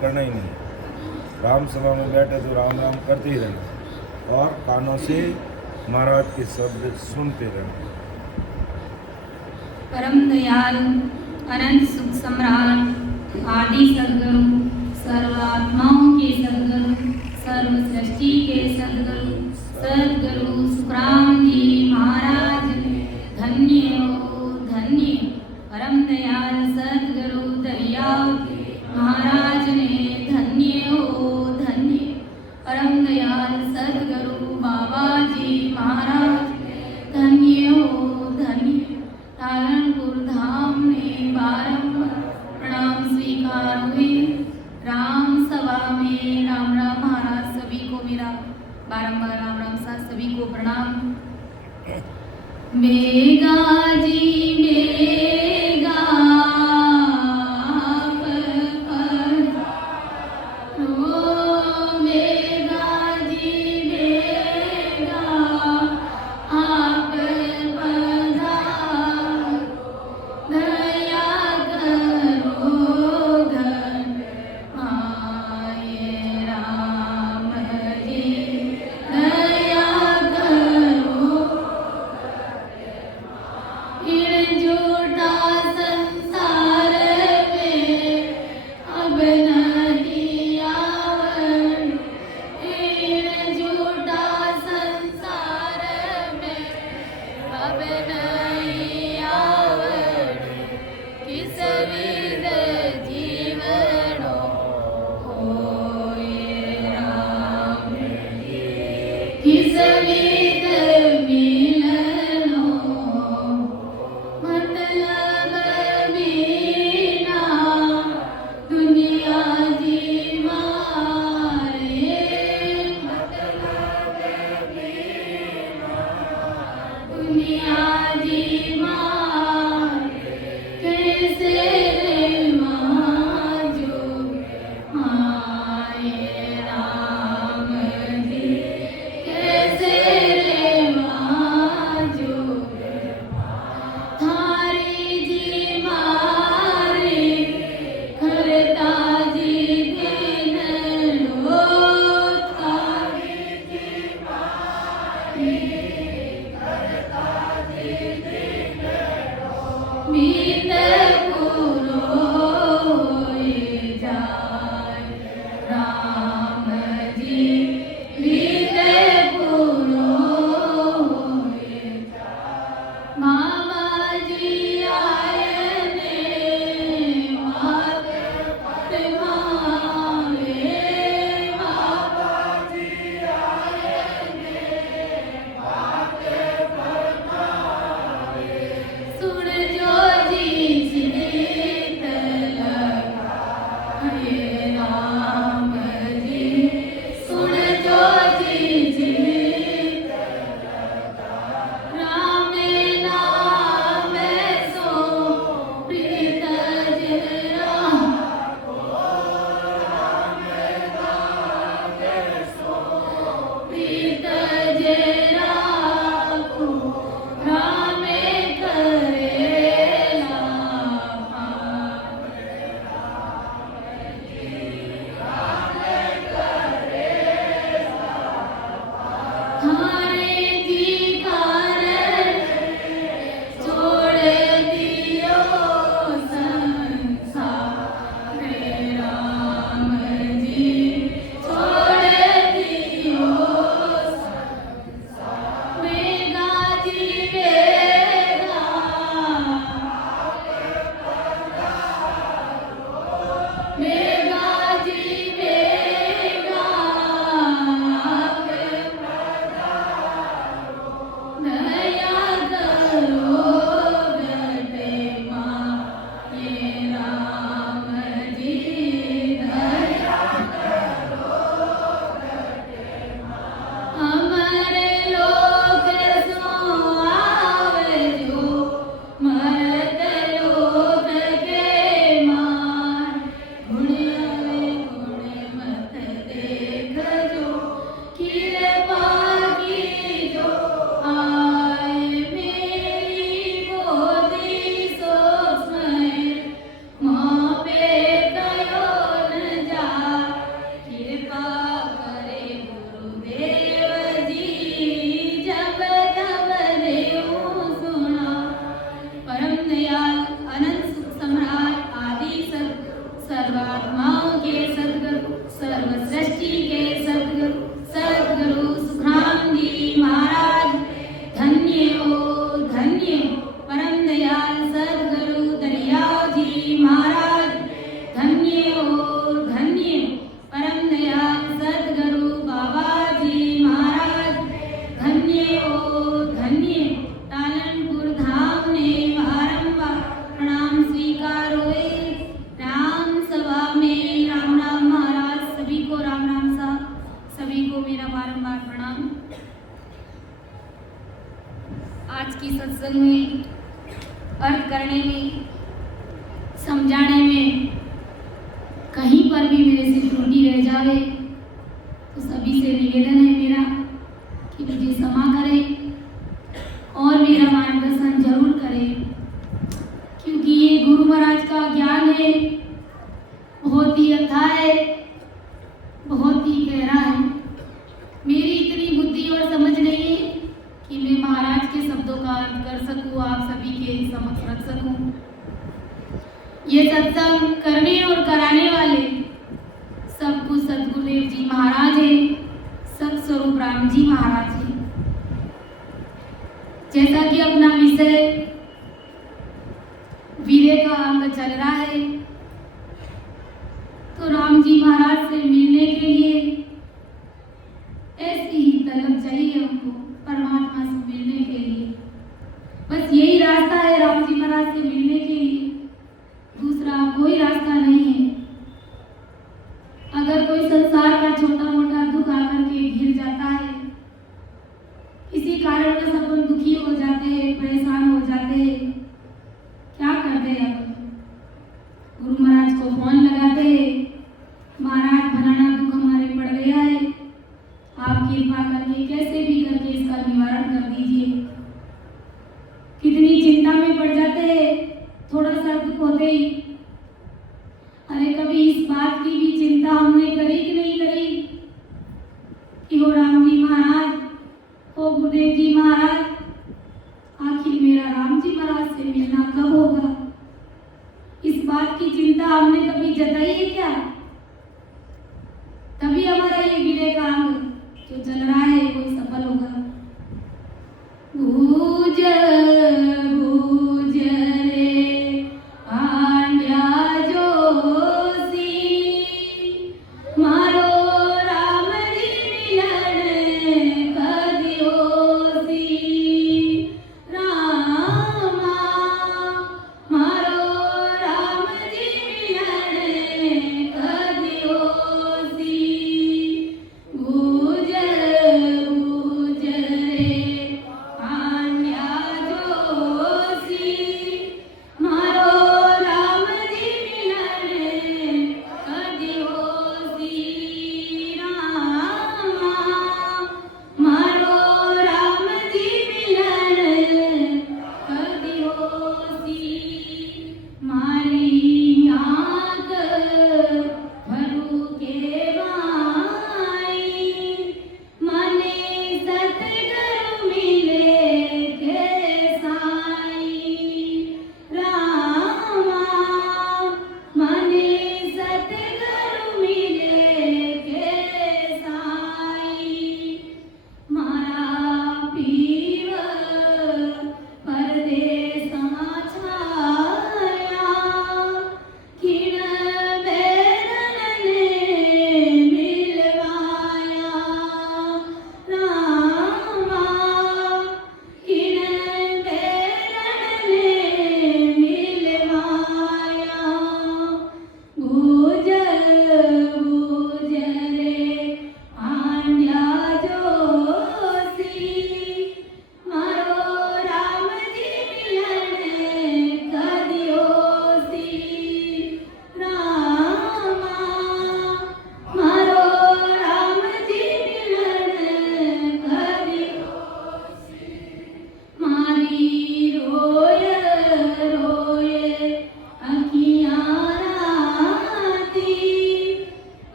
करना ही नहीं। राम सभा में बैठे तो राम राम करते ही रहना और कानों से महाराज के शब्द सुनते रहना। परम दयाल अनंत सुख सम्राट आदि सदगुरु सर्वात्माओं के सदगुरु सर्व सृष्टि के सदगुरु सुखराम जी महाराज धन्य हो धन्य। परम दयाल सदगुरु दरियाव महाराज ने धन्य हो धन्य। परम दयाल सदगुरु बाबा जी महाराज धन्य हो धन्य। पालनपुर धाम में बारंबार प्रणाम स्वीकार हुए। राम सभा में राम राम महाराज सभी को मेरा बारंबार राम राम साथ सभी को प्रणाम। मेगा जी मेगा कैसे की सत्संग में अर्थ करने में, समझाने में कहीं पर भी मेरे से त्रुटि रह जावे तो सभी से निवेदन है मेरा कि मुझे क्षमा करें और मेरा मार्गदर्शन जरूर करें, क्योंकि ये गुरु महाराज का ज्ञान है, बहुत ही अथाह है, बहुत ही गहरा है। मेरी इतनी बुद्धि और समझ नहीं है कि मैं महाराज के शब्दों का अर्थ कर सकूं, आप सभी के समक्ष रख सकूं। ये सत्संग करने और कराने वाले सब कुछ सदगुरुदेव जी महाराज हैं, सतस्वरूप राम जी महाराज हैं। जैसा कि अपना विषय वीरे का अंग चल रहा है, तो राम जी महाराज से मिलने के लिए ऐसी ही तलब चाहिए हमको, परमात्मा से मिलने के लिए। बस यही रास्ता है राम जी महाराज से मिलने के लिए, दूसरा कोई रास्ता नहीं है। अगर कोई संसार का छोटा मोटा दुख आकर के घिर जाता है, किसी कारणवश अपन दुखी हो जाते हैं, परेशान हो जाते हैं, क्या करते हैं अपन? गुरु महाराज को फोन लगाते हैं, महाराज फलाना दुख हमारे पड़ गया है, आप कृपा करके कैसे भी करके इसका निवारण कर दीजिए। कितनी चिंता में पड़ जाते हैं थोड़ा सा दुख होते ही। अरे कभी इस बात की भी चिंता हमने करी कि नहीं करी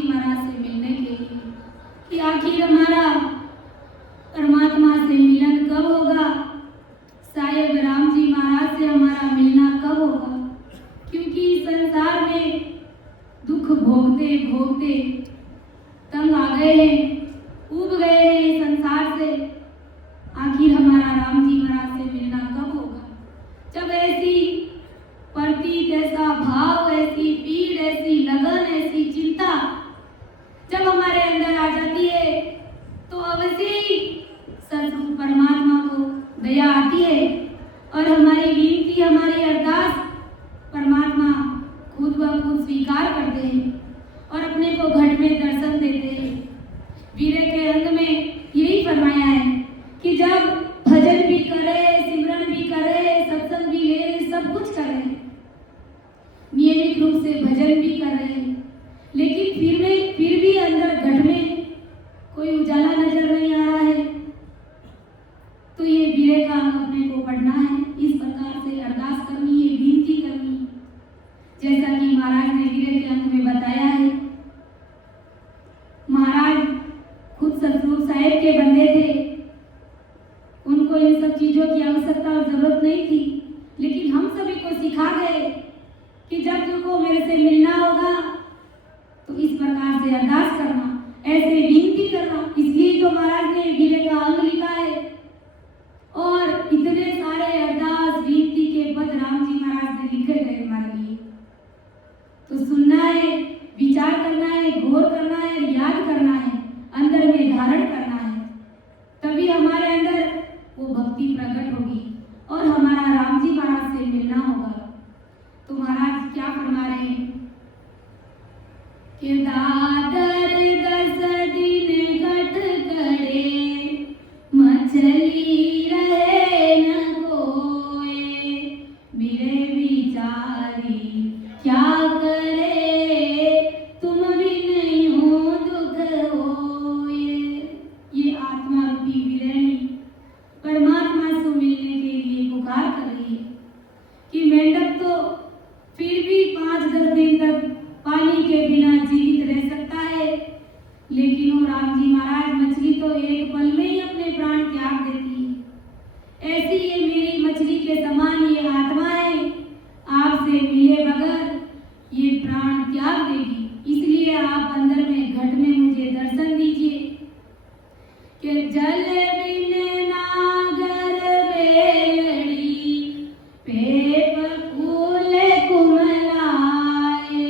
जी महाराज से मिलने के लिए कि आखिर हमारा परमात्मा से मिलन कब होगा, साहेब राम जी महाराज से हमारा मिलना कब होगा। क्योंकि संसार में दुख भोगते भोगते तंग आ गए हैं, उब गए हैं संसार से। आखिर हमारा राम जी महाराज से मिलना कब होगा। जब ऐसी प्रतीत, ऐसा भाव, ऐसी पीड़, ऐसी लगन, ऐसी चिंता जब हमारे अंदर आ जाती है तो अवश्य ही सतगुरु परमात्मा को दया आती है और हमारी विनती, हमारी अरदास परमात्मा खुद ब खुद स्वीकार करते हैं और अपने को घट में दर्शन देते हैं। वीरे के अंग में यही फरमाया है कि जब भजन भी करे, सिमरन भी करे, सत्संग भी ले, सब कुछ करे, नियमित रूप से भजन भी कर रहे हैं, लेकिन फिर भी अंदर घट में कोई उजाला नजर नहीं आ रहा है, तो ये वीरे का अंग अपने को पढ़ना है। इस प्रकार से अरदास करनी है, विनती करनी है, जैसा कि महाराज ने वीरे के अंग में बताया है। महाराज खुद सतगुरु साहेब के बंदे थे, उनको इन सब चीजों की आवश्यकता और जरूरत नहीं थी, लेकिन हम सभी को सिखा गए कि जब तुमको मेरे से मिलना होगा तो इस प्रकार से अरदास करना, ऐसे विनती करना। इसलिए तो महाराज ने वीरे का अंग लिखा है और इतने सारे अरदास विनती के पद राम जी महाराज ने लिखे गए हमारे लिए। तो सुनना है, विचार करना है, गौर करना है, याद करना है, अंदर में धारण करना है, तभी हमारे अंदर वो भक्ति प्रकट होगी और हमारा राम जी महाराज से मिलना होगा। तो महाराज क्या फरमा रहे हैं कि दादर 10 दिन घट करे, मछली रहे न कोए, मेरे विचारी क्या करे, तुम भी नहीं हो दुख होए। ये आत्मा रूपी विरणी परमात्मा से मिलने के लिए पुकार कर रही है कि मेंढक तो फिर भी 5-10 दिन तक पानी के बिना जीवित रह सकता है, लेकिन वो राम जी महाराज मछली तो एक पल में ही अपने प्राण त्याग देती है। ऐसी ये मेरी मछली के समान ये आत्मा है, आपसे मिले बगैर ये प्राण त्याग देगी। इसलिए आप अंदर में घट में मुझे दर्शन दीजिए कि जल बिन नागर बेलड़ी, पेप फूल कुमलाए,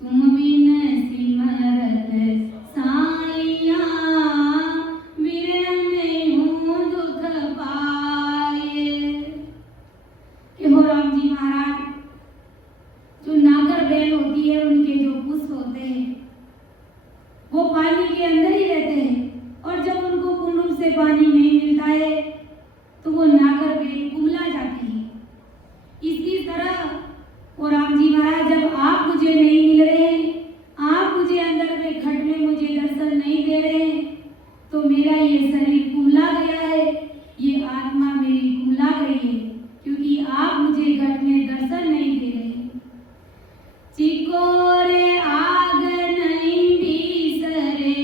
तुम बिन सिमरत साइया, विरह हूँ दुख पाए। कि हो राम जी महाराज, जो नागर बैल होती है, उनके जो पुष्प होते हैं वो पानी के अंदर ही रहते हैं, और जब उनको पूर्ण रूप से पानी नहीं मिलता है तो वो नागर बैल कुमला जाती है। इसी तरह वो राम जी महाराज, जब आप मुझे नहीं मिल रहे हैं, आप मुझे अंदर में घट में मुझे दर्शन नहीं दे रहे हैं, तो मेरा ये शरीर कुमला गया है, ये आत्मा मेरी कुमला गई है, क्योंकि आप मुझे घट में दर्शन नहीं दे रहे हैं। चिकोरे आग नहीं बीसरे,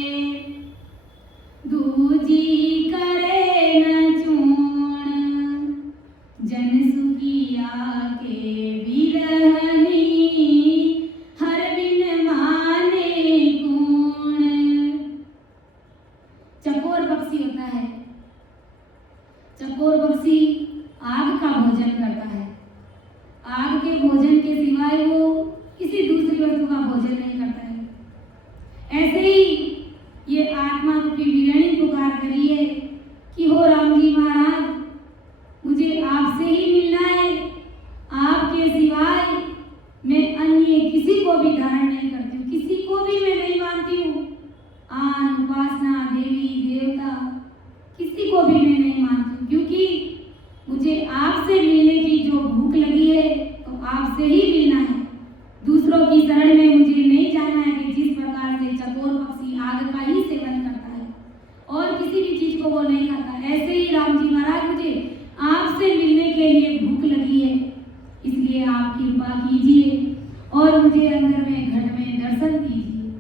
दूजी करे न चूण, जन सुखिया के विरहनी, हर बिन माने गुण। चकोर पक्षी होता है, चकोर पक्षी आग का भोजन करता है, आग के भोजन के सिवाय वो किसी दूसरी वस्तु का भोजन नहीं करता है। ऐसे ही ये आत्मा रूपी विरणी पुकार करी है कि हो राम जी महाराज, मुझे आपसे ही मिलना है, आपके सिवाय मैं अन्य किसी को भी धारण नहीं करती हूँ, किसी को भी मैं नहीं मानती हूँ। आन उपासना, देवी देवता, किसी को भी मैं नहीं मानती हूँ, क्योंकि मुझे आपसे मिलने की जो भूख लगी है तो आपसे ही मिलना है। दूसरों की शरण में मुझे नहीं जाना है कि जिस प्रकार से चकोर पक्षी आग का ही सेवन करता है और किसी भी चीज को वो नहीं खाता, ऐसे ही राम जी महाराज मुझे आपसे मिलने के लिए भूख लगी है, इसलिए आप कृपा कीजिए और मुझे अंदर में घट में दर्शन दीजिए।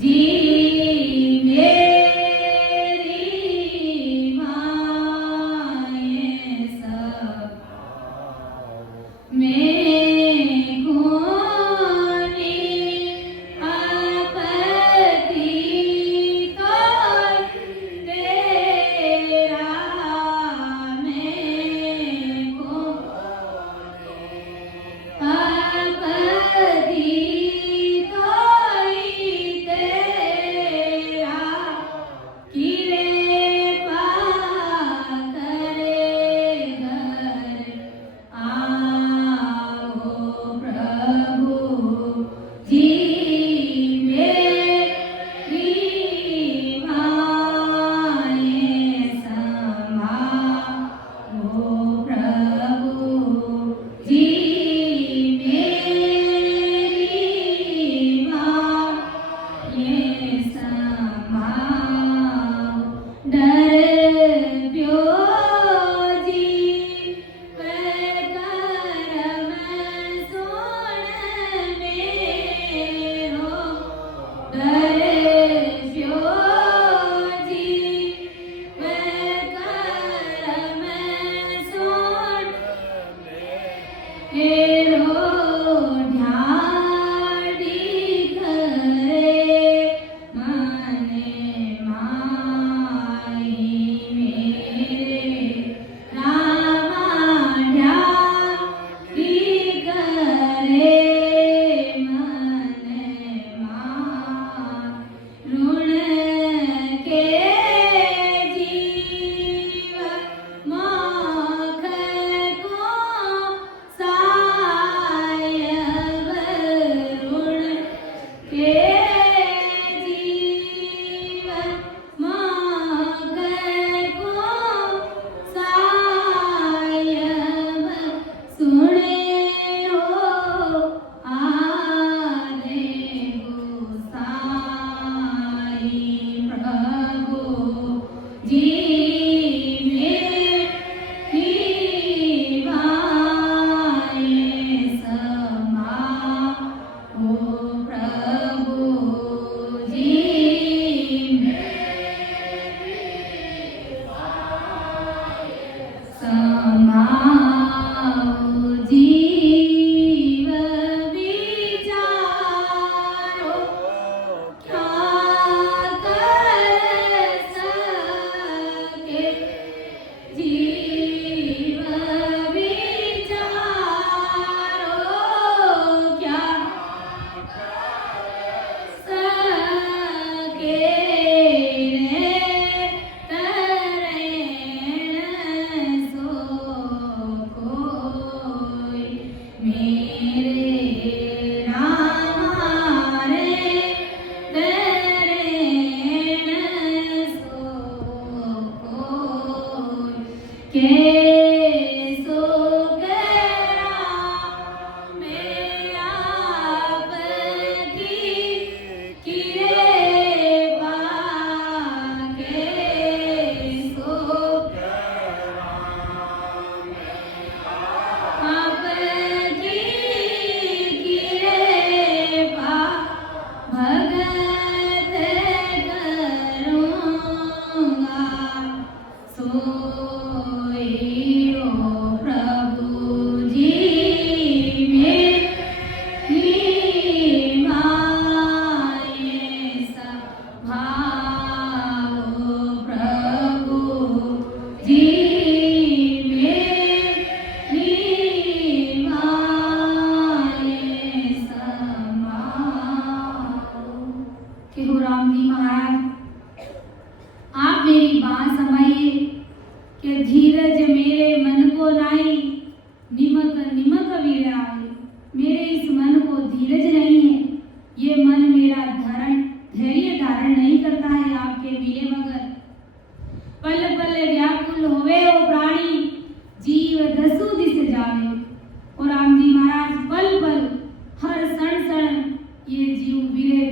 जी में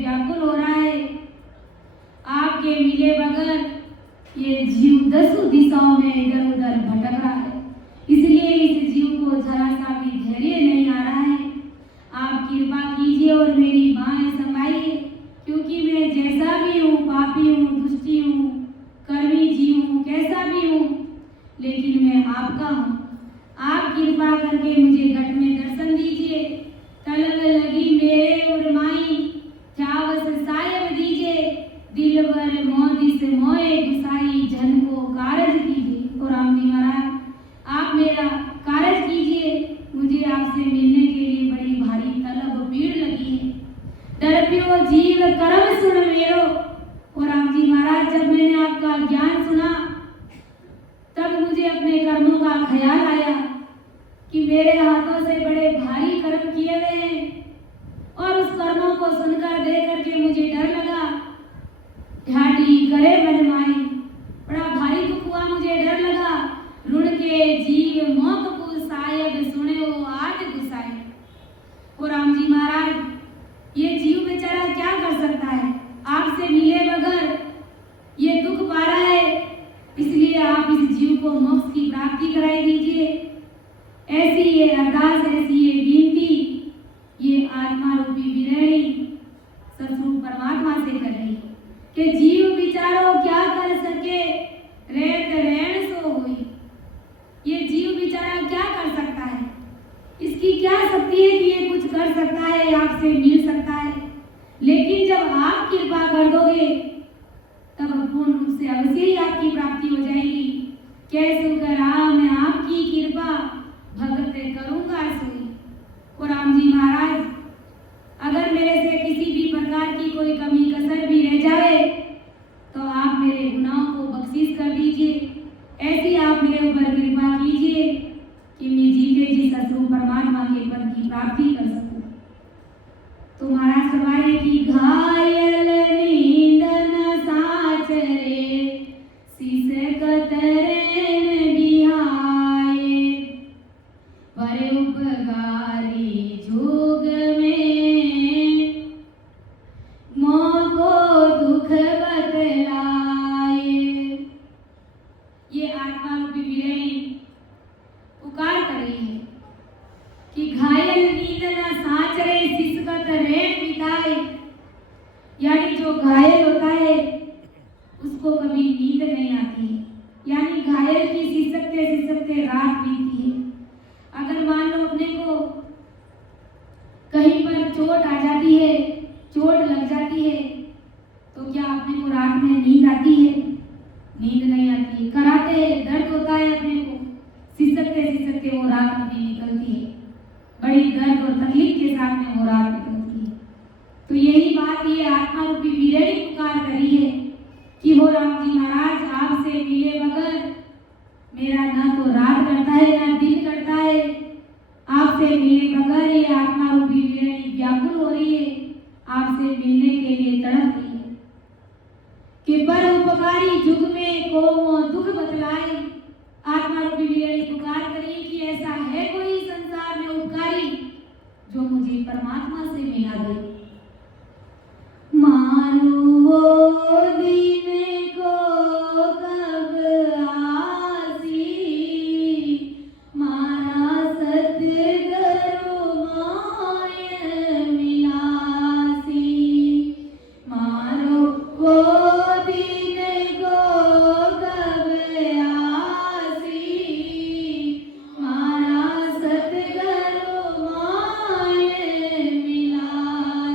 व्याकुल हो रहा है। आपके मिले बगैर ये जीव दसों दिशाओं में इधर उधर भटक रहा है, इसलिए इस जीव को जरा सा भी धैर्य नहीं आ रहा है। आप कृपा कीजिए और मेरी बाहें संभालिए, क्योंकि मैं जैसा भी हूँ, पापी हूँ, दुष्टी हूँ, कर्मी जीव हूँ, कैसा भी हूँ, लेकिन मैं आपका हूँ। आप कृपा करके मुझे घट में दर्शन दीजिए। तलब लगी मेरे उर्माई, जावस सायब दीजिए। दिल भर मोदी से मोए गुसाई, जन को कारज कीजिए। और राम जी महाराज, आप मेरा कारज कीजिए। मुझे आपसे मिलने के लिए बड़ी भारी तलब भीड़ लगी है। दर्पियो जीव कर्म सुन मेरो। और राम जी महाराज, जब मैंने आपका ज्ञान सुना तब मुझे अपने कर्मों का ख्याल आया कि मेरे हाथों से बड़े भारी कर्म किए गए हैं, और उस कर्मों को सुनकर देख करके मुझे डर लगा। ढाडी करे मनमाई, बड़ा भारी दुख हुआ, मुझे डर लगा। रुण के जीव मोक को सायब सुने वो आद गुसाई। और राम जी महाराज, ये जीव बेचारा क्या कर सकता है? आपसे मिले बगैर ये दुख पा रहा है, इसलिए आप इस जीव को मोक्ष की प्राप्ति कराई दीजिए। ऐसी ये अरदास, ऐसी ये विनती ये आत्मा रूपी विरणी सतरूप परमात्मा से कर रही है कि जीव बिचारो क्या कर सके, रेत रैण सो हुई। ये जीव बिचारा क्या कर सकता है? इसकी क्या शक्ति है कि ये कुछ कर सकता है, आपसे मिल सकता है? लेकिन जब आप कृपा कर दोगे तब पूर्ण रूप से अवश्य ही आपकी प्राप्ति हो जाएगी। कैसे राम मैं आपकी कृपा भगत करूंगा सोई। और राम जी महाराज, अगर मेरे से किसी भी प्रकार की कोई कमी कसर भी रह जाए तो आप मेरे गुनाहों को बख्शीश कर दीजिए। ऐसी आप मेरे ऊपर कृपा कीजिए कि मैं जीते जी सतरूप परमात्मा के पद की प्राप्ति कर सकूं। तो महाराज फरमाए कि घायल नींद न साचरे, शीश कतरेन बिहाए, पर उपगारी जोग में मोह को दुख बतलाए। ये आत्मा रूपी विरणी पुकार कर रही है कि घायल नींद न साचरे, सिसकत रेत बिताए। यानी जो घायल होता है उसको कभी नींद नहीं आती है, यानी घायल की सिसकते सिसकते रात बीती है। अगर मान लो अपने को कहीं पर चोट आ जाती है, चोट लग जाती है, तो क्या अपने को रात में नींद आती है? नींद नहीं आती है। कराते हैं, दर्द होता है अपने को, सिसकते सिसकते वो रात अपनी निकलती है। बड़ी दर्द और तकलीफ के साथ में वो रात निकलती है। तो यही बात ये आत्मा रूपी विरणी पुकार करी है कि हो राम जी महाराज, आपसे मिले बगैर मेरा ना तो रात करता है ना दिन करता है। आपसे मिले बगैर ये आत्मा रूपी विरणी व्याकुल हो रही है, आपसे मिलने के लिए तड़प रही है कि पर उपकारी युग में को दुख बतलाए। आत्मा रूपी विरणी पुकार करी कि ऐसा है कोई संसार में उपकारी जो मुझे परमात्मा से मिला दे। मानो दिन को कब आसी, मारा सतगुरु माय मिलासी। मारो वो दिन को कब आसी, मारा सतगुरु माय मिलासी।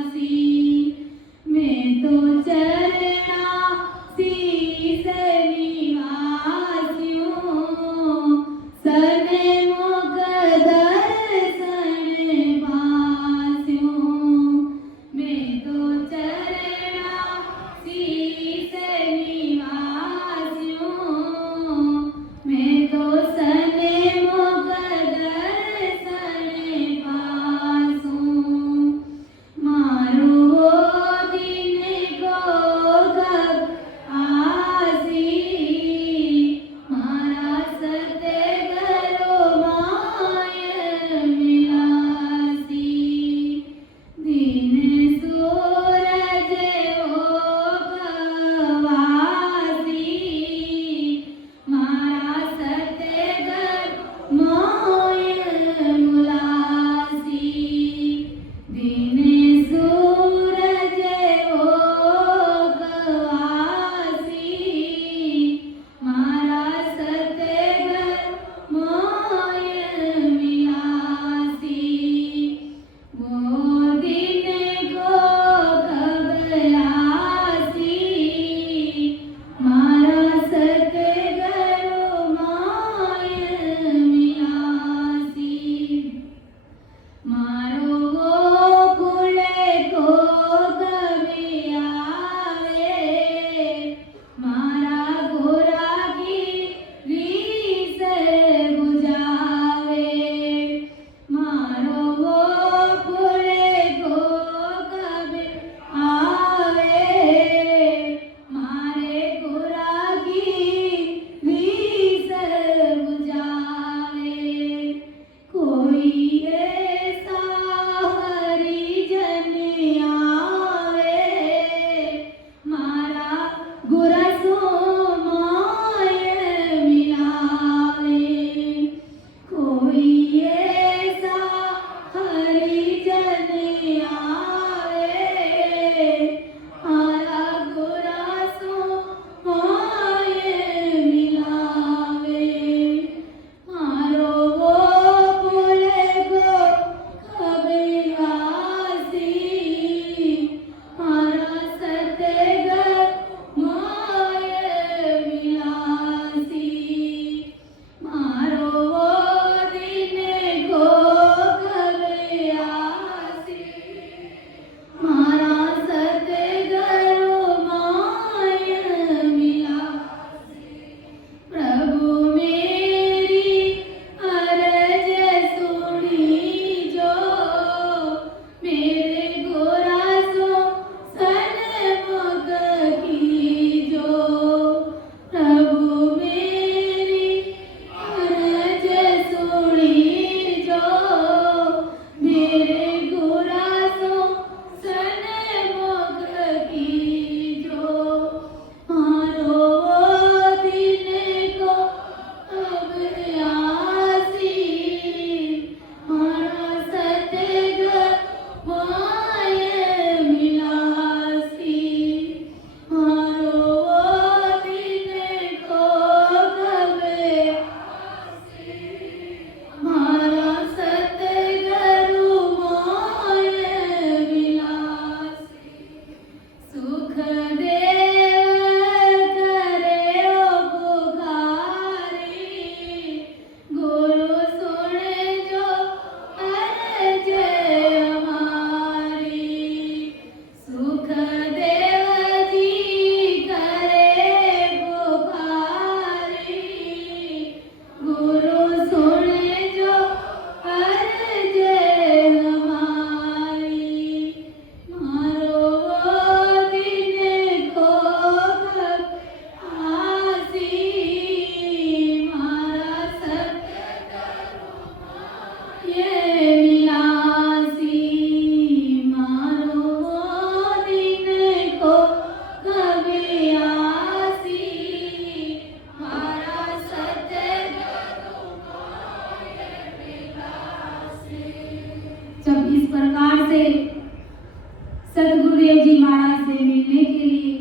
सदगुरुदेव जी महाराज से मिलने के लिए,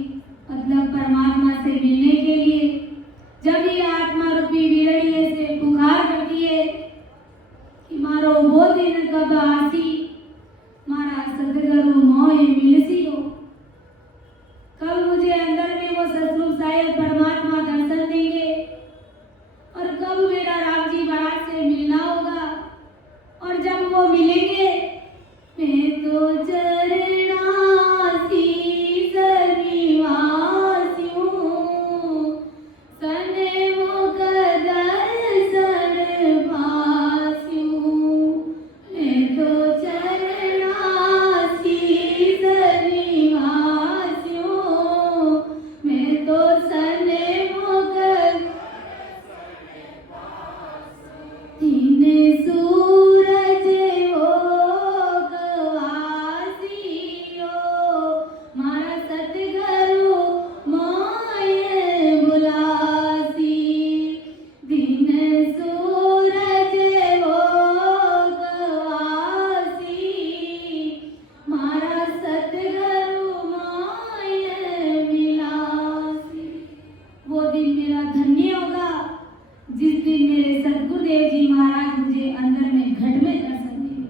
मतलब परमात्मा से मिलने के लिए जब ये आत्मा रूपी वीरड़िए से पुकार करती है कि मारो वो दिन कब आसी, मारा सदगुरु मोय मिलसी हो, कब मुझे अंदर में वो सतरूप साहिब परमात्मा दर्शन देंगे और कब मेरा राम जी महाराज से मिलना होगा। और जब वो मिलेंगे मैं तो चरणासी सनिवासी हूँ, सने मुख दर्शन पासी हूँ, मैं तो चरणासी सनिवासी हूँ, मैं तो सने मुख तीन सूरज हो गवासियो, मारा सतगुरु मोय बुलासी, दिन सूरज हो गवासी, मारा सतगुरु मोय मिलासी। वो दिन मेरा धन्य होगा जिस दिन मेरे सदगुरुदेव जी महाराज मुझे अंदर में घट में दर्शन देंगे।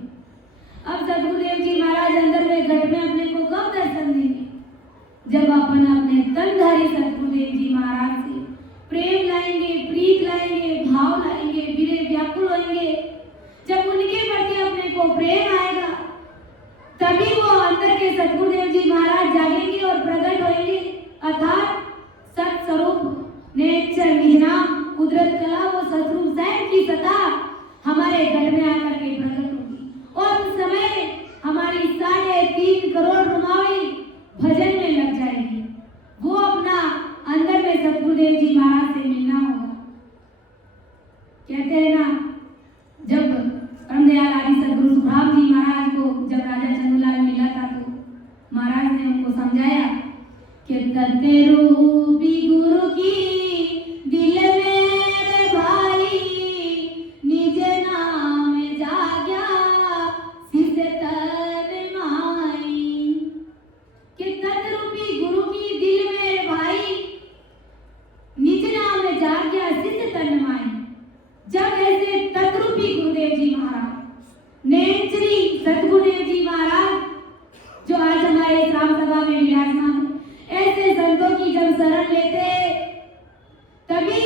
अब सदगुरुदेव जी महाराज अंदर में घट में अपने को कब दर्शन देंगे? जब अपन अपने तनधारी सदगुरुदेव जी महाराज से प्रेम लाएंगे, प्रीत लाएंगे, भाव लाएंगे, विरह व्याकुल होंगे। जब उनके प्रति अपने को प्रेम आएगा तभी वो अंदर के सदगुरुदेव जी महाराज जागेंगे और प्रकट होंगे, अर्थात सत स्वरूप नेचर निजनाम कुदरत कला वो सतरूप साहिब की सत्ता हमारे घर में आकर के प्रकट होगी और उस समय हमारी 3.5 करोड़ रुमावली भजन में लग जाएगी। वो अपना अंदर में सतगुरुदेव जी महाराज से मिलना होगा। कहते हैं ना, जब परमदयाल आदि सदगुरु सुखराम जी महाराज को जब राजा चंद्रलाल मिला था तो महाराज ने उनको समझाया कि तत्ते रूपी गुरु की दिल मेरे भाई निज नाम जाग्या सिद्ध तन माई, कि तत्रूपी गुरु की दिल मेरे भाई निज नाम जाग्या सिद्ध तन माई। जब ऐसे तत्रूपी गुरुदेव जी महाराज नेचरी सतगुरुदेव जी महाराज जो आज हमारे राम सभा में विराजमान, ऐसे संतों की जब शरण लेते तभी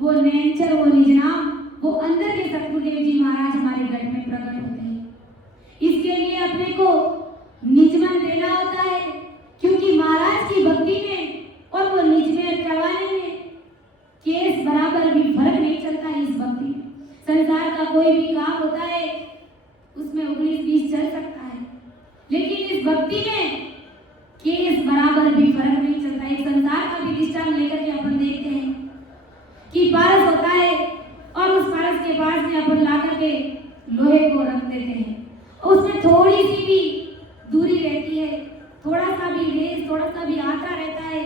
वो नेचर, वो निजनाम, वो अंदर के सतगुरुदेव जी महाराज हमारे घर में प्रकट होते हैं। इसके लिए अपने को निजमन देना होता है, क्योंकि महाराज की भक्ति में और वो निजमेर करवाने में केस बराबर भी फर्क नहीं चलता है। इस भक्ति में संसार का कोई भी काम होता है उसमें 19-20 चल सकता है, लेकिन इस भक्ति में केस बराबर भी फर्क नहीं चलता। एक संसार का भी दृष्टांत लेकर के अपन देखते हैं कि पारस होता है और उस पारस के पास में अपन ला करके लोहे को रख देते हैं, उसमें थोड़ी सी भी दूरी रहती है, थोड़ा सा भी रेस, थोड़ा सा भी आंकड़ा रहता है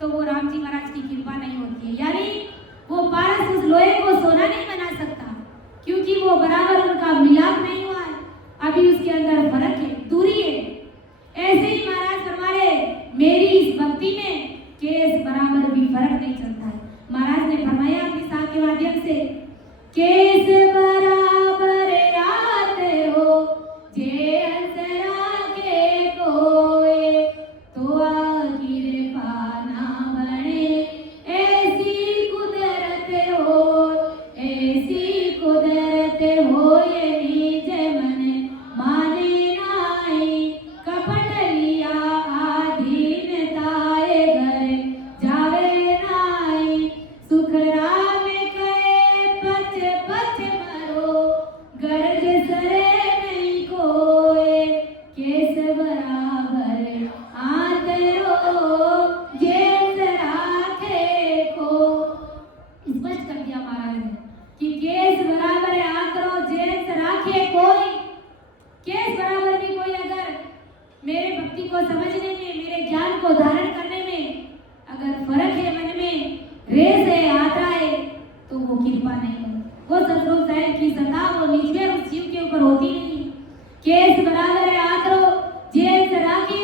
तो वो राम जी महाराज की कृपा नहीं होती है। यानी वो पारस उस लोहे को सोना नहीं बना सकता, क्योंकि वो बराबर उनका मिलाप नहीं हुआ है, अभी उसके अंदर फर्क है, दूरी है। ऐसे ही महाराज फरमा रहे मेरी इस भक्ति में केस बराबर भी फर्क नहीं चलता है। महाराज ने फरमाया अपनी साथ के माध्यम से, केस बराबर आते हो जे अंतरा के कोए, तो आखिर पाना बने ऐसी कुदरत हो, ऐसी कुदरत हो ये निज मन माने नाई, कपट लिया आधीनताए घर जावे नाई, सुख राम कहे पच पच मरो गर्ज सरे नहीं कोए, केस बराबर आतरो जेस राखे को। स्पष्ट कर दिया महाराज ने कि केस बराबर आतरो जेस राखे कोई। केस बराबर भी कोई अगर मेरे भक्ति को समझने में, मेरे ज्ञान को धारण करने में अगर फर्क है, मन में रेस है, आता है, तो वो कृपा नहीं है। वो सतरूप साहिब की सत्ता वो निज में उस जीव के ऊपर होती नहीं। केस बराबर है आतरो जेस राखी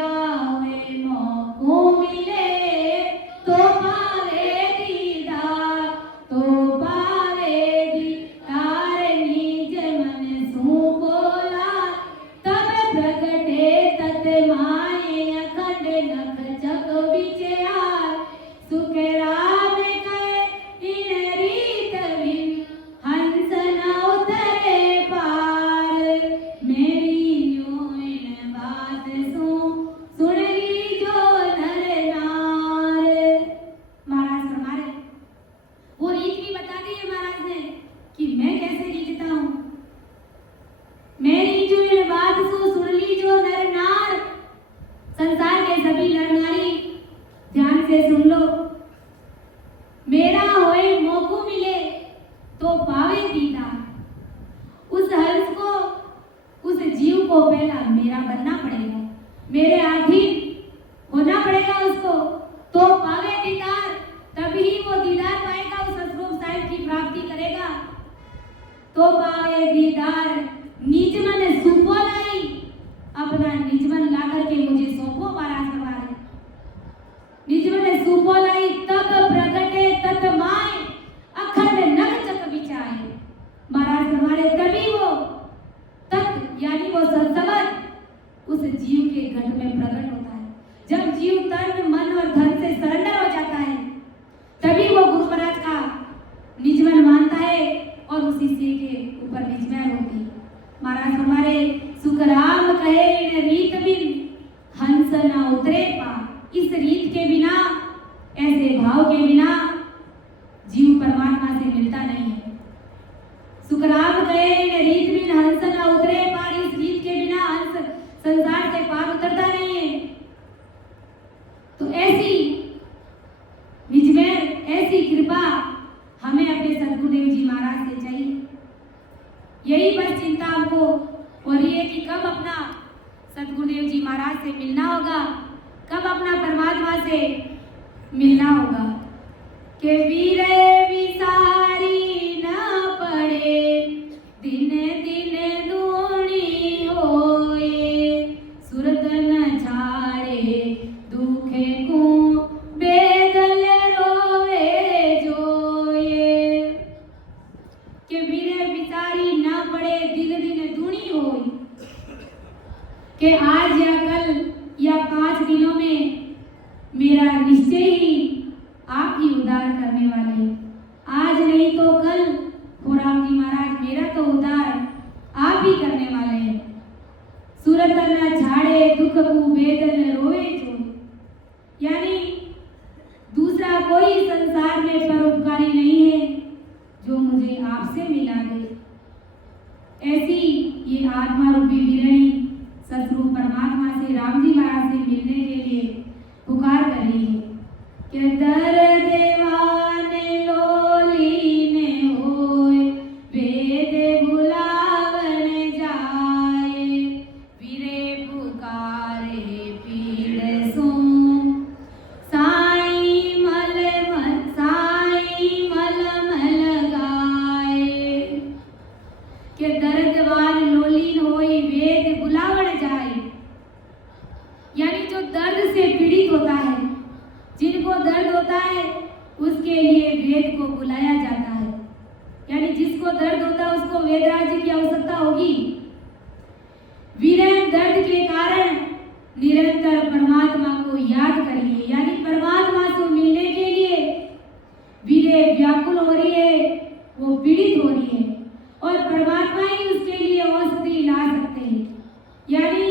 मेरा हुए मौको मिले तो पावे दीदार, तो पावे दीदार निज मन सू बोला, तब प्रगटे तत माए अखंड नख जग विचार, सुख राम कहे इन रीत बिन हंस न उतरे पार, मेरी न्यू इन बात सुन लीजो नर नार। महाराज फरमा रहे, वो रीत भी बता दी है महाराज ने कि मैं कैसे रीझता हूँ। मेरी जो इन बात सुन लीजो नर नार। संसार के सभी नर नारी ध्यान से सुन लो। मेरा होए मौको मिले तो पावे दीदार। उस हंस को, उस जीव को पहला मेरा बनना पड़ेगा, मेरे अधीन होना पड़ेगा उसको, तो पावे दीदार। तभी वो दीदार पाएगा, उस सतरूप साहिब की प्राप्ति करेगा। तो पावे दीदार निज मन सुपो लाई, अपना निज मन ला करके मुझे सौंपो। महाराज फरमा रहे, निज मन सुपो लाई, तब प्रगटे तत माए अखंड नग चक विचाए। महाराज फरमा रहे, तभी वो तत् यानी वो सत्संग उस जीव के घट में प्रकट होता है। जब जीव तन मन और धन से सरेंडर हो जाता है, तभी वो गुरु महाराज का निज मन मानता है और उसी से के ऊपर निज में होती है। महाराज हमारे सुख राम कहे इन रीत बिन हंस न उतरे पार। इस रीत के बिना, ऐसे भाव के बिना जीव परमात्मा से मिलता नहीं है। सुख राम कहे इन रीत बिन हंस न उतरे पार। इस रीत के बिना हंस संसार से पार उतरता नहीं है। तो ऐसी निजमेर, ऐसी कृपा हमें अपने सद्गुरुदेव जी महाराज से चाहिए। यही बस चिंता हमको हो रही है कि कब अपना सद्गुरुदेव जी महाराज से मिलना होगा, कब अपना परमात्मा से मिलना होगा। के वीरे विसारी न पड़े, दिन दिन दूनी होए, सुरत न छाड़े दुखे को बेदल रोवे जोए। के वीरे विसारी न पड़े, दिन दिन दूनी होए, कि आज या कल या 5 दिनों में मेरा निश्चय ही आप ही उद्धार करने वाले। आज नहीं तो कल हो राम जी महाराज, मेरा तो उद्धार आप ही करने वाले हैं। सूरत न झाड़े दुख को बेदल रोवे जो, यानी दूसरा कोई संसार में परोपकारी नहीं है जो मुझे आपसे मिला दे। ऐसी ये आत्मा रूपी वीरणी सतरूप परमात्मा से, राम जी महाराज से मिलने के लिए पुकार कर रही है कि दर देवान लोलीन होए, वेद बुलावन जाए, वीरे पुकारे पीड़ सो, साई मल मल गाए। कि दर्दवान लोलीन होई, वेद बुलावन जाए, यानी जो दर्द से पीड़ित होता है, जिनको दर्द होता है, उसके लिए वेद को बुलाया जाता है। यानी जिसको दर्द होता है उसको वेद राज्य की आवश्यकता होगी। वीरन दर्द के कारण निरंतर परमात्मा को याद करिए, यानी परमात्मा से मिलने के लिए वीरे व्याकुल हो रही है, वो पीड़ित हो रही है, और परमात्मा ही उसके लिए औषधि ला सकते हैं। यानी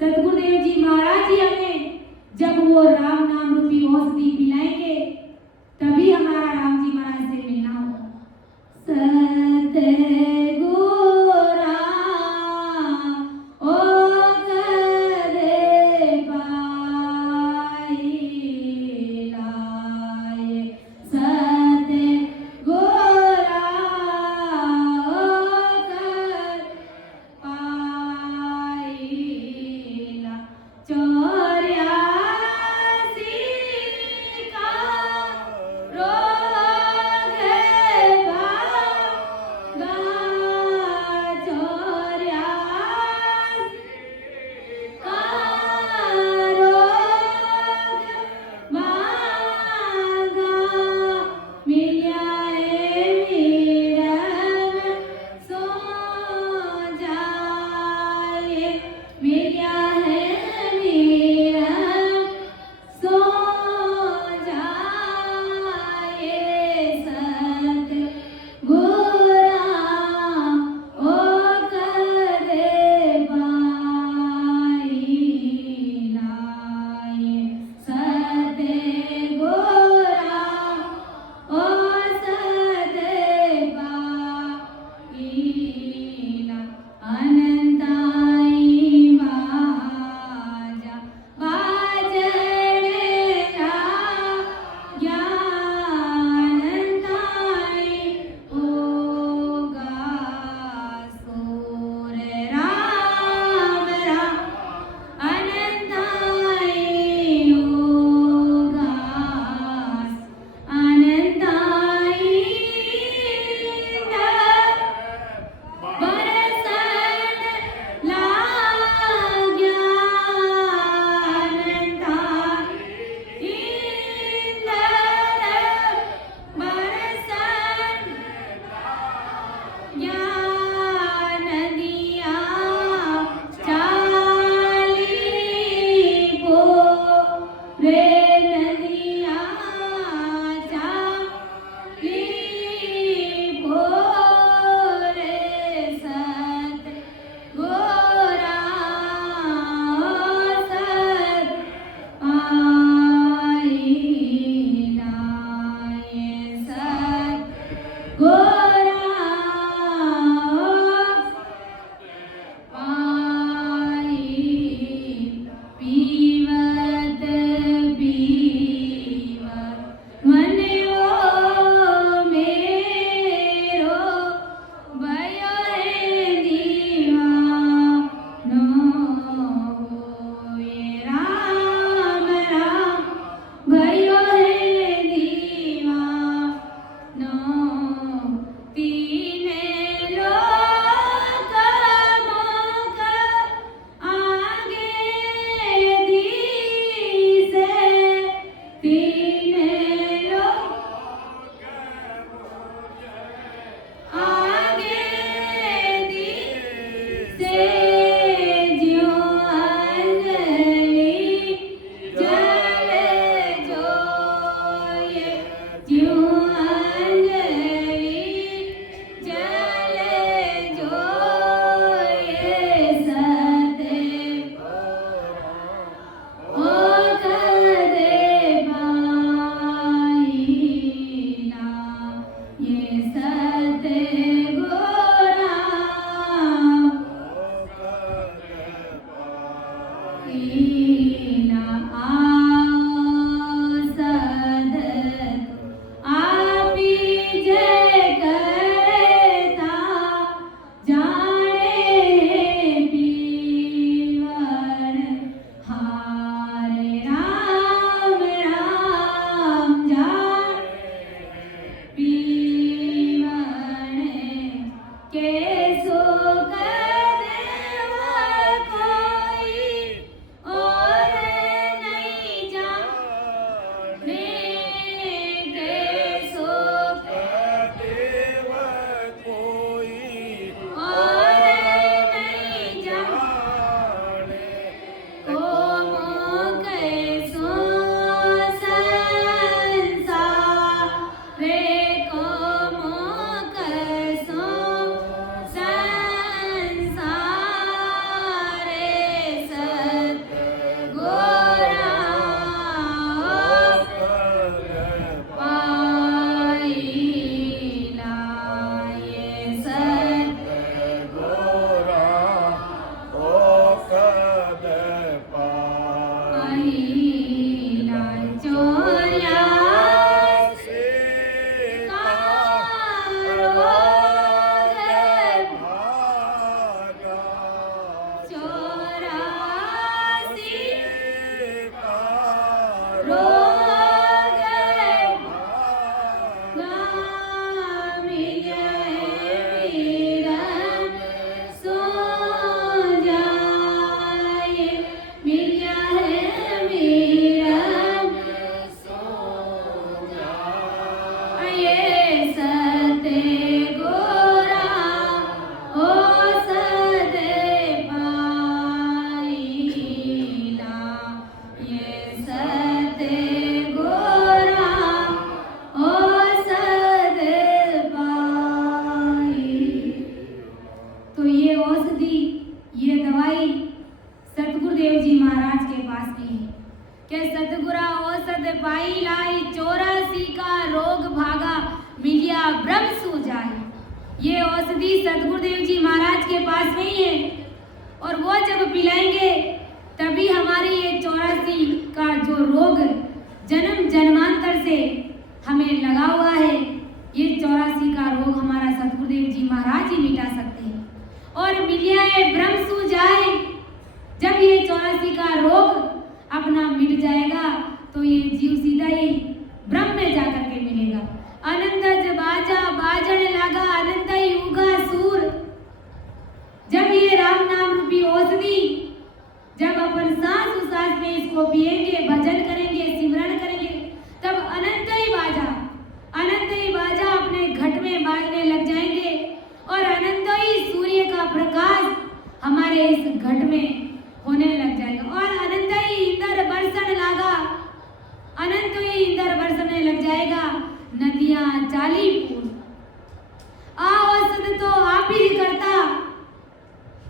सद्गुरुदेव जी महाराज जी हमें जब वो राम नाम रूपी औषधि पिलाएंगे, तभी हमारा राम जी महाराज से मिलना होगा। सतगुरु ओ करे पाई,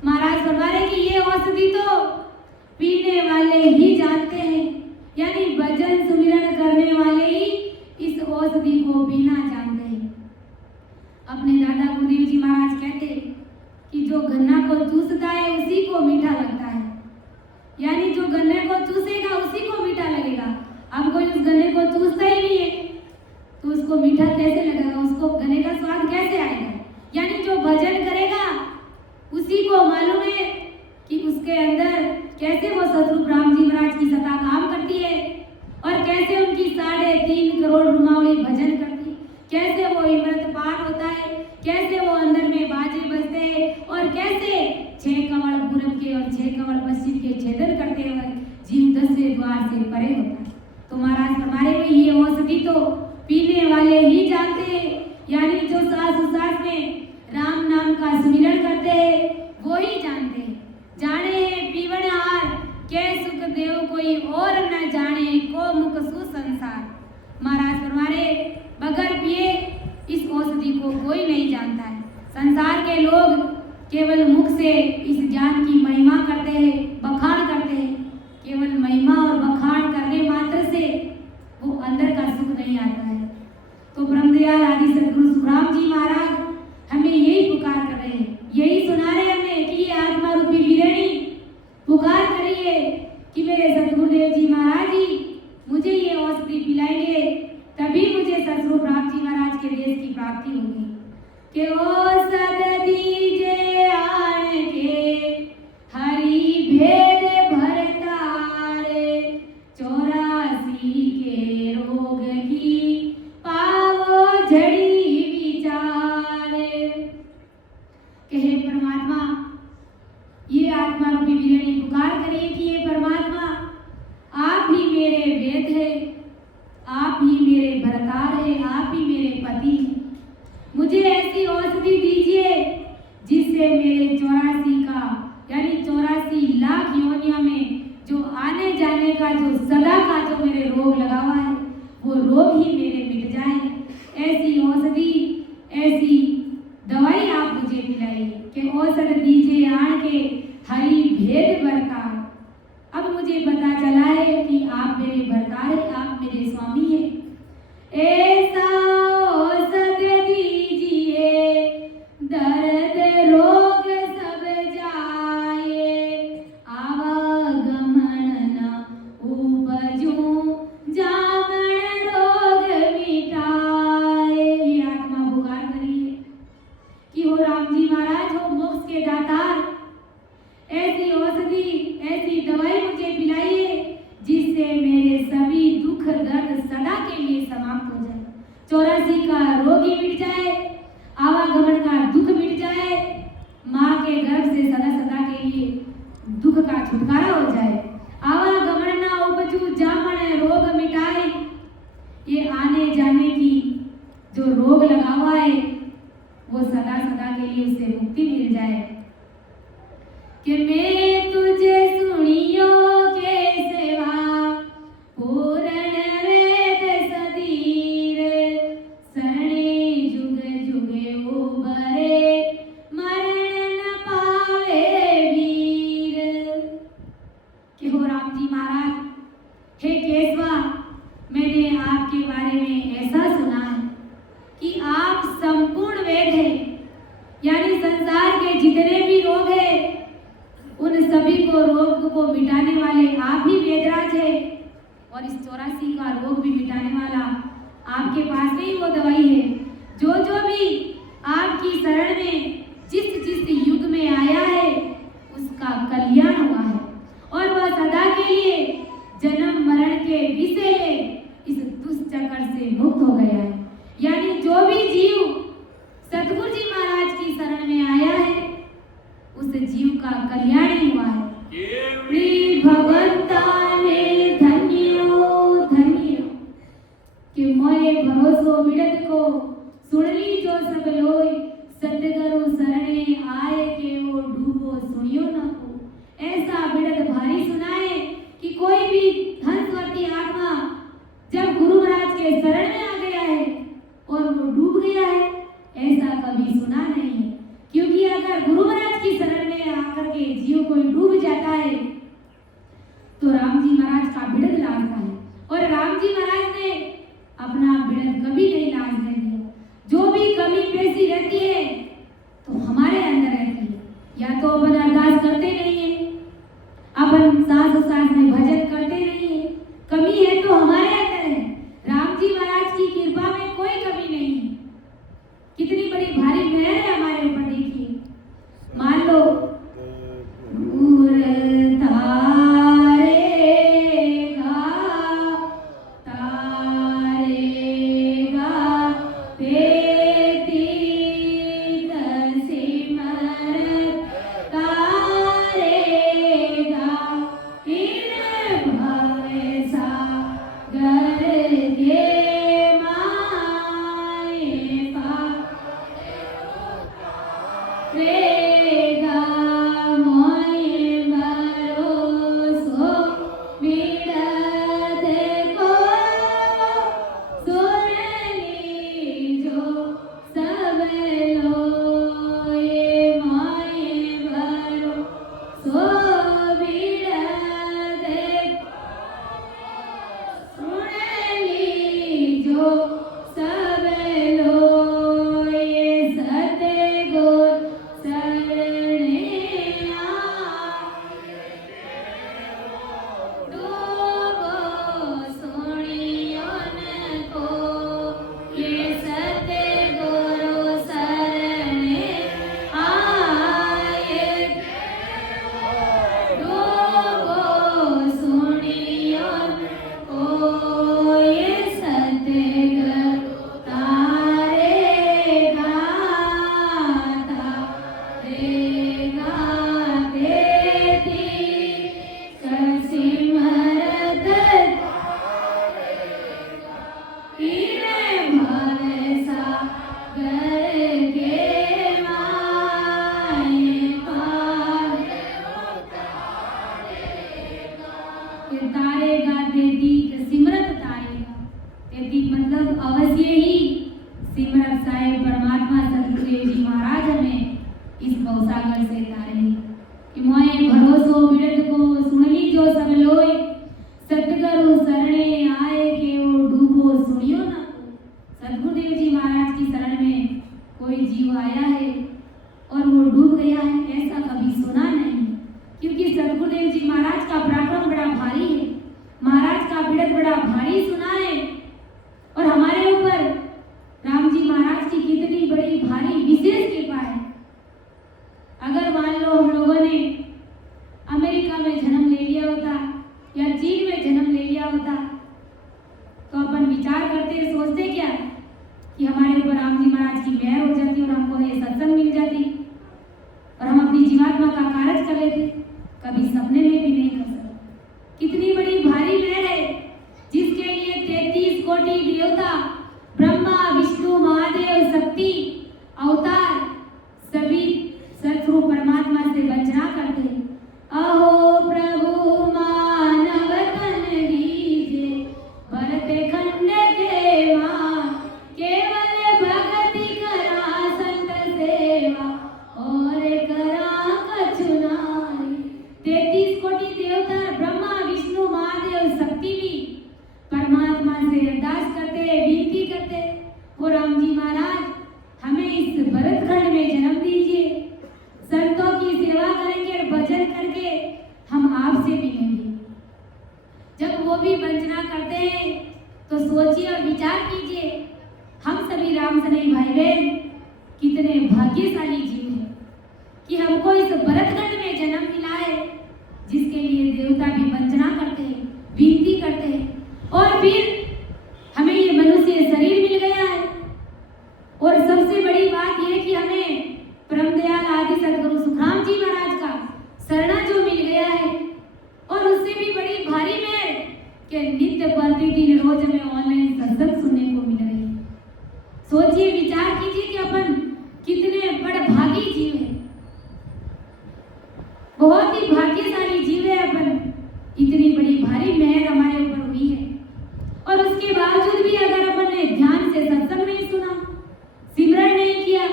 महाराज फरमाए कि ये औषधि तो पीने वाले ही जानते हैं। उसको मीठा कैसे लगेगा, उसको गले का स्वाद कैसे आएगा। यानी जो भजन करेगा उसी को मालूम है कि उसके अंदर कैसे वो सतरूप राम जी महाराज की सत्ता काम करती है और कैसे उनकी 3.5 करोड़ रुमावली भजन करती, कैसे वो इमृत पाठ होता है, कैसे वो अंदर में बाजे बजते हैं और कैसे 6 कमल पूरब के और 6 कमल पश्चिम के छेदन करते हुए जीव 10वें द्वार से परे होता है। तो महाराज हमारे में ये औषधि तो पीने वाले ही जानते हैं, यानी जो सास उसास में राम नाम का स्मरण करते हैं वो ही जानते हैं। जाने पीवन हार के सुख देव कोई और न जाने को मुख सुसंसार। महाराज फरमारे बगैर पिए इस औषधि को कोई नहीं जानता है। संसार के लोग केवल मुख से इस ज्ञान की महिमा करते हैं, बखान करते हैं। केवल महिमा और बखान करने मात्र से वो अंदर का सुख नहीं आता है। तो ब्रह्मदयाल आदि सद्गुरु सुखराम जी महाराज हमें यही पुकार कर रहे हैं, यही सुना रहे हमें कि ये आत्मा रूपी वीरणी पुकार करिए कि मेरे सद्गुरुदेव जी महाराज जी मुझे ये औषधि पिलाएंगे, तभी मुझे सद्गुरु राम जी महाराज के देश की प्राप्ति होगी। कि औषध दीजे आन के हरि भेद भरतारे, 84 के रोग की पावो झड़ी विचारे। कि हे परमात्मा, ये आत्मा रूपी वीरणी पुकार करे कि ये परमात्मा आप ही मेरे वेद है, आप ही मेरे भरतार है, आप ही मेरे पति हैं। मुझे ऐसी औषधि दीजिए जिससे मेरे 84 का यानी 84 लाख योनियों में जो आने जाने का जो सदा का जो मेरे रोग लगा हुआ है वो रोग ही मेरे मिट जाए। ऐसी औषधि, ऐसी दवाई आप मुझे पिलाइए कि औषध दीजिए आन के हरि भेद भरतार। अब मुझे पता चला है कि आप मेरे भरतार है, आप मेरे स्वामी है। ऐसा औषध दीजिए दर्द रोग सब जाए, आवागमन न उपजूं जामन रोग मिटाए। ये आत्मा पुकार करिए कि हो राम जी महाराज, हो मोक्ष के दातार, ऐसी औषधि, ऐसी दवाई मुझे पिलाइए जिससे मेरे सभी दुख दर्द सदा के लिए समाप्त हो जाए। 84 का रोग ही मिट जाए, आवागमन का दुख मिट जाए, माँ के गर्भ से सदा सदा के लिए दुख का छुटकारा हो जाए। आवागमन ना उपजू जामन रोग मिटाए। ये आने जाने की जो रोग लगा हुआ है वो सदा सदा के लिए उससे मुक्ति मिल जाए। कि मैं तुझे सुनियो के सेवा पूर्ण वेद सदीर, सरणे जुग जुगे उबरे मरण न पावे वीर। कि हो राम जी महाराज, हे केशवा, मैंने आपके बारे में ऐसा सुना है कि आप संपूर्ण वेद है, यानी संसार के जितने भी रोग है उन सभी को रोग को मिटाने वाले आप ही वेदराज है। और इस 84 का रोग भी मिटाने वाला आपके पास में ही वो दवाई है। जो जो भी आपकी शरण में जिस जिस युग में आया है उसका कल्याण हुआ है और वह सदा के लिए जन्म मरण के विषय में इस दुष्चक्र से मुक्त हो गया है। यानी जो भी जीव सतगुरु जी महाराज की शरण में आया है उस जीव का कल्याण ही हुआ है। श्री भगवंता ने धन्यो धन्यो कि मोए भरोसो बिड़त को सुन ली जो सब लोय, सतगुरु शरणे आए के वो डूबो सुनियो न को। ऐसा बिड़त भारी सुनाए कि कोई भी हंसवर्ती आत्मा जब गुरु महाराज के शरण में आ गया है और वो डूब गया है, ऐसा कभी सुना नहीं है। क्योंकि अगर गुरु महाराज की शरण में आकर के जीव कोई डूब जाता है तो राम जी महाराज का बिड़द लाजता है और राम जी महाराज ने अपना बिड़द कभी नहीं लाजने दिया। जो भी कमी पेशी रहती है तो हमारे अंदर रहती है, या तो अपन अरदास करते नहीं है, अपन सास में भजन करते नहीं है, कमी है तो हमारे अंदर है। राम जी महाराज की कृपा में कोई आवेगा तेतीक सिमरत तारेगा। तेतीक मतलब अवश्य ही सिमरत साहेब परमात्मा सदगुरुदेव जी महाराज हमें इस भवसागर से तारेंगे। कि मोए भरोसो बिरद को सुन लीजो सब लोय, सतगुरु शरणे आए के वो डूबो सुनियो ना को। सदगुरुदेव जी महाराज की शरण में कोई जीव आया है और वो डूब गया है, ऐसा कभी सुना नहीं। क्योंकि सदगुरुदेव जी महाराज का पराक्रम बड़ा भारी है, महाराज का बिरद बड़ा भारी सुना है। और हमारे ऊपर राम जी महाराज की कितनी बड़ी भारी विशेष कृपा है। अगर मान लो हम लोगों ने अमेरिका में जन्म ले लिया होता या चीन में जन्म ले लिया होता तो अपन विचार करते सोचते क्या कि हमारे ऊपर राम जी महाराज की मेहर हो जाती और हमको ये सत्संग मिल जाती और हम अपनी जीवात्मा का कार्य कर लेते। कभी सपने में भी नहीं कर सकते। कितनी बड़ी भारी मेहर है जिसके लिए 33 कोटि देवता, ब्रह्मा विष्णु महादेव शक्ति अवतार सभी सतगुरु परमात्मा से वंदना करते। अहो प्रभु मानव तन दीजे, भरत खंड के मां, केवल भक्ति करा संत सेवा, और करा कछु नाई। 33 कोटि देवता, ब्रह्मा विष्णु महादेव शक्ति भी परमात्मा से अरदास करते, विनती करते, वो राम जी महाराज हमें इस भरत खंड में जन्म दीजिए, संतों की सेवा करेंगे, भजन करके हम आपसे मिलेंगे। जब वो भी वंदना करते हैं तो सोचिए और विचार कीजिए, हम सभी राम सनई भाई बहन कितने भाग्यशाली जीव हैं कि हमको इस भरतखंड में जन्म मिला है, जिसके लिए देवता भी वंदना करते हैं, विनती करते हैं, और फिर हमें ये मनुष्य शरीर मिल गया है। और सबसे बड़ी बात यह कि हमें परमदयाल आदि सदगुरु सुखराम जी महाराज का शरणा जो मिल गया है, और उससे भी बड़ी भारी मेहर कि नित्य प्रतिदिन रोज में ऑनलाइन सत्संग सुनने को मिल रही है। सोचिए, विचार कीजिए कि अपन कितने बड़े भागी जीव हैं, बहुत ही भाग्यशाली जीव है अपन। इतनी बड़ी भारी मेहर हमारे ऊपर हुई है, और उसके बावजूद भी अगर अपन ने ध्यान से सत्संग नहीं सुना, सिमरण नहीं किया,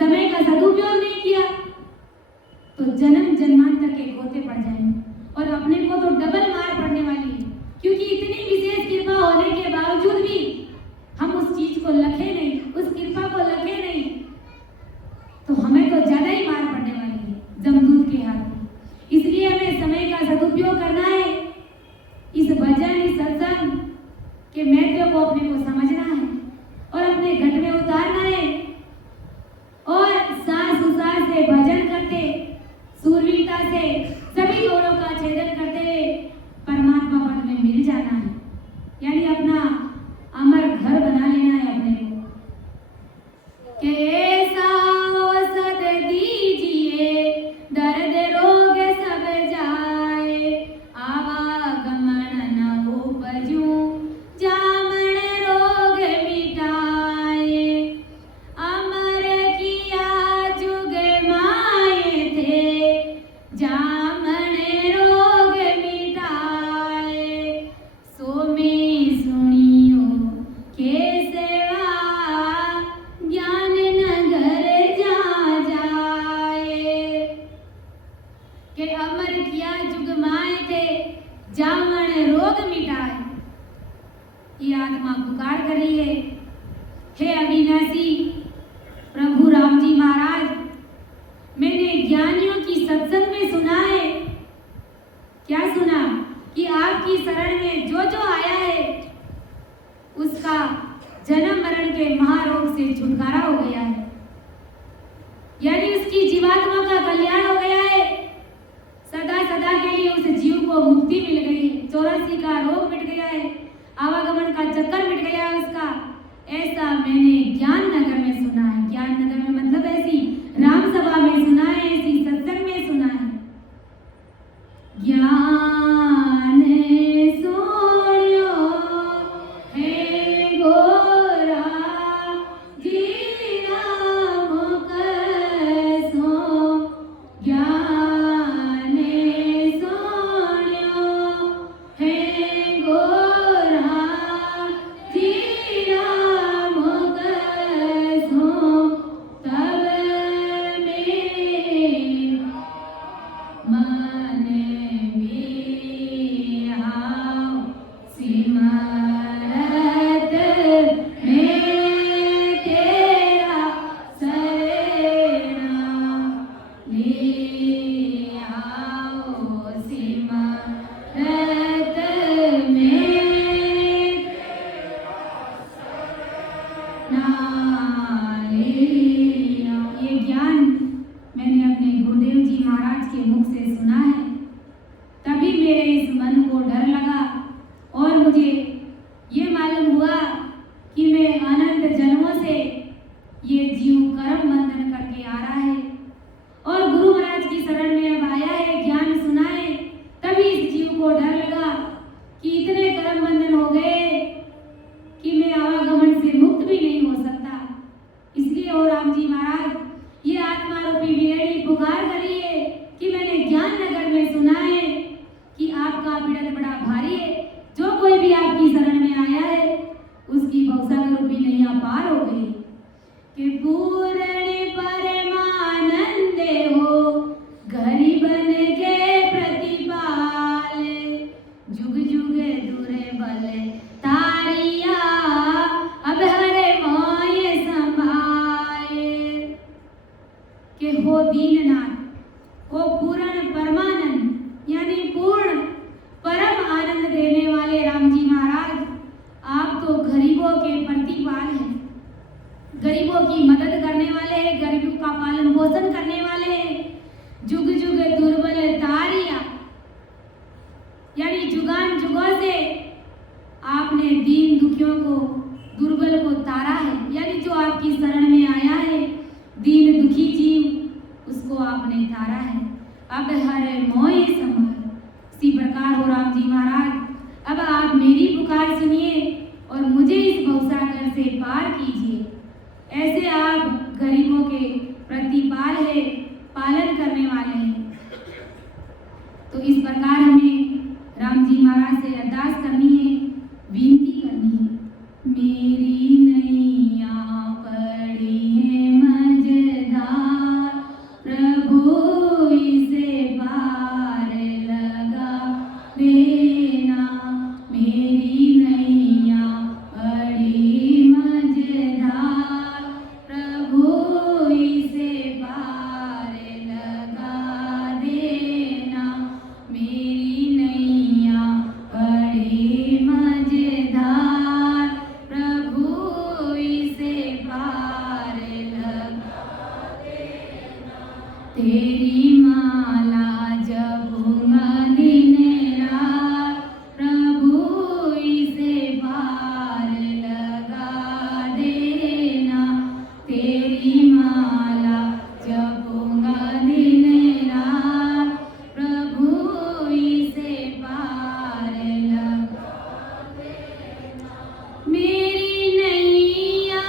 समय का सदुपयोग नहीं किया, तो जन्म जन्मांतर के गोते पड़ जाएंगे और अपने को तो डबल मार पड़ने वाली है। क्योंकि इतनी विशेष कृपा होने के बावजूद भी हम उस चीज को लखे नहीं, उस कृपा को लखे नहीं, तो हमें तो ज्यादा ही मार पड़ने वाली है जमदूत के हाथ में। इसलिए हमें समय का सदुपयोग करना है, इस भजन, इस सत्संग के महत्व को अपने को समझना है और अपने घट में उतारना है, और सांस उसास से भजन करते, सूरवीरता से सभी गौरव का छेदन करते हुए परमात्मा पद में मिल जाना है, यानी अपना अमर घर बना लेना है अपने को। कैसा औसत दीजिए, दर्द रोग सब जाए, आवागमन न उपजूं, जामन रोग मिटाए, अमर किया जुग माए थे, जामन रोग मिटाए, सो में सुनियो के सेवा, ज्ञान नगर जा जाए। के अमर किया जुग माए थे, जामन रोग मिटाए। ये आत्मा पुकार करी है, हे अविनाशी प्रभु राम जी महाराज, मैंने ज्ञानियों की सत्संग में सुना है। क्या सुना? कि आपकी शरण में जो जो आया है उसका जन्म मरण के महारोग से छुटकारा हो गया है, यानी उसकी जीवात्मा का कल्याण हो गया है, सदा सदा के लिए उस जीव को मुक्ति मिल गई है, 84 का रोग मिट गया है, आवागमन का चक्कर मिट गया है उसका। ऐसा मैंने ज्ञान नगर में सुना है। ज्ञान नगर में मतलब ऐसी राम सभा में सुना है, ऐसी सत्संग में सुना है। ज्ञान सोनियो है गोरा जीना मुकसो, ज्ञान सोनियो है अपार हो गई कि पूर्ण परमानंद हो घरी बन के प्रतिपाल जुग जुग दुर्बल तारिया अब हरे मोय संभाए के हो दीननाथ हो पूर्ण परमानंद यानी पूर्ण परम आनंद देने वाले राम जी महाराज आप तो गरीबों के प्रतिपाल हैं, गरीबों की मदद करने वाले हैं, गरीबों का पालन पोषण करने वाले हैं। जुग जुग दुर्बल तारिया यानी जुगान जुगों से आपने दीन दुखियों को दुर्बल को तारा है, यानी जो आपकी शरण में आया है दीन दुखी जीव उसको आपने तारा है। अब हर मोय संभाल इसी प्रकार हो राम जी महाराज, अब आप मेरी पुकार सुनिए और मुझे इस भवसागर से पार कीजिए। ऐसे आप गरीबों के प्रतिपाल है, पालन करने वाले हैं। तो इस प्रकार हमें राम जी महाराज से अरदास करनी है, विनती करनी है। मेरी नैया पड़ी है मझधार प्रभु इसे पार लगा देना। मेरी नैया पड़ी मझधार प्रभु इसे पार लगा देना। मेरी नैया पड़ी मझधार प्रभु इसे पार लगा देना। तेरी माला जपूंगा दिन रात प्रभु इसे पार लगा देना। तेरी माला जपूंगा दिन रात प्रभु इसे पार लगा देना। मेरी नैया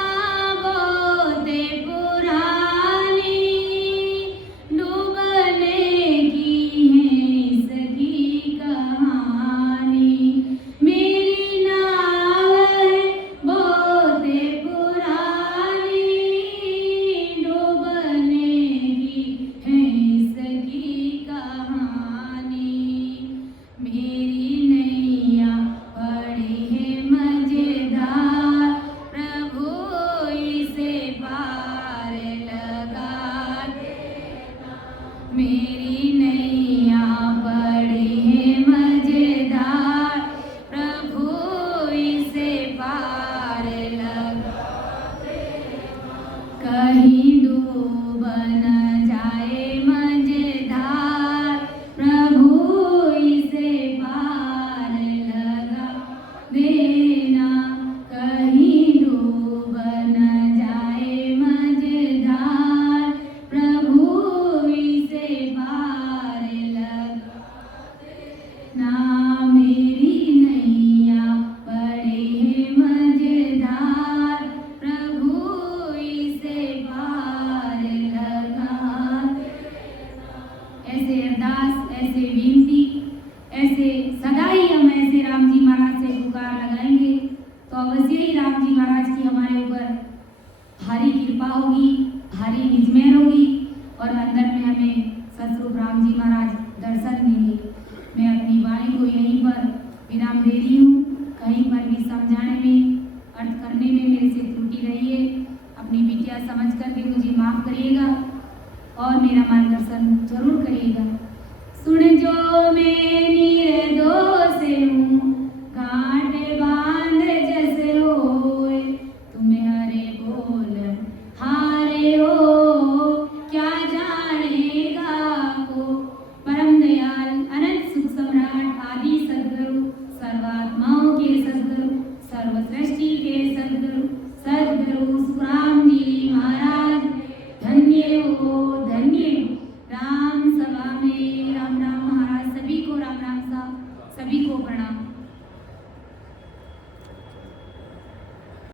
बहुत पुरानी डूबने की है इसकी कहानी। मेरी नाव है बहुत पुरानी डूबने की है इसकी कहानी। मेरी नैया पड़ी है मझधार प्रभु इसे पार लगा देना। मेरी नैया पड़ी है मझधार प्रभु इसे पार लगा देना। कहीं डूब न जाए मझधार प्रभु इसे पार लगा देना। कहीं डूब न जाए मझधार प्रभु इसे पार लगा देना। मेरी नैया पड़ी है मझधार प्रभु इसे पार लगा देना। ऐसे अरदास, ऐसे विनती, ऐसे सदा ही हम ऐसे राम जी महाराज से पुकार लगाएंगे तो अवश्य ही राम जी महाराज की हमारे ऊपर भारी कृपा होगी, भारी निजमेर होगी और अंदर में हमें सतरूप राम जी महाराज दर्शन देंगे। मैं अपनी वाणी को यहीं पर विराम दे रही हूँ। कहीं पर भी समझाने में, अर्थ करने में मेरे से त्रुटि रही है, अपनी बिटिया समझ करके मुझे माफ करिएगा और मेरा मार्गदर्शन जरूर करिएगा। सुन जो मेरी